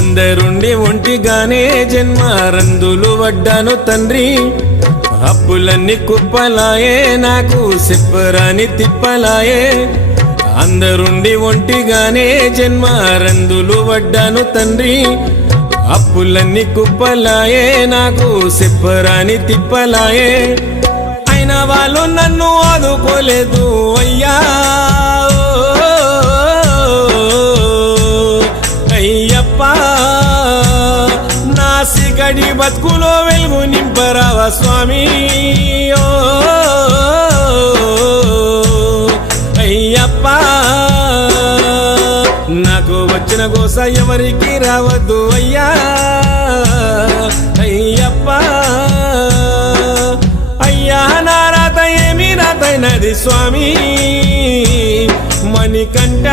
అందరుండి ఒంటిగానే జన్మ రందులు వడ్డాను తండ్రి అప్పులన్నీ కుప్పలాయే నాకు చెప్పరాని తిప్పలాయే అందరుండి ఒంటిగానే జన్మ రందులు వడ్డాను తండ్రి అప్పులన్నీ కుప్పలాయే నాకు చెప్పరాని తిప్పలాయే అయిన వాళ్ళు నన్ను ఆదుకోలేదు అయ్యా అయ్యప్ప నా సిగడి బతుకులో వెలుగు నింపరావా స్వామి అయ్యప్ప నాకు వచ్చిన గోస ఎవరికి రావద్దు అయ్యా అయ్యప్ప అయ్యా నా రాత ఏమి రాతైనది స్వామి మణికంఠ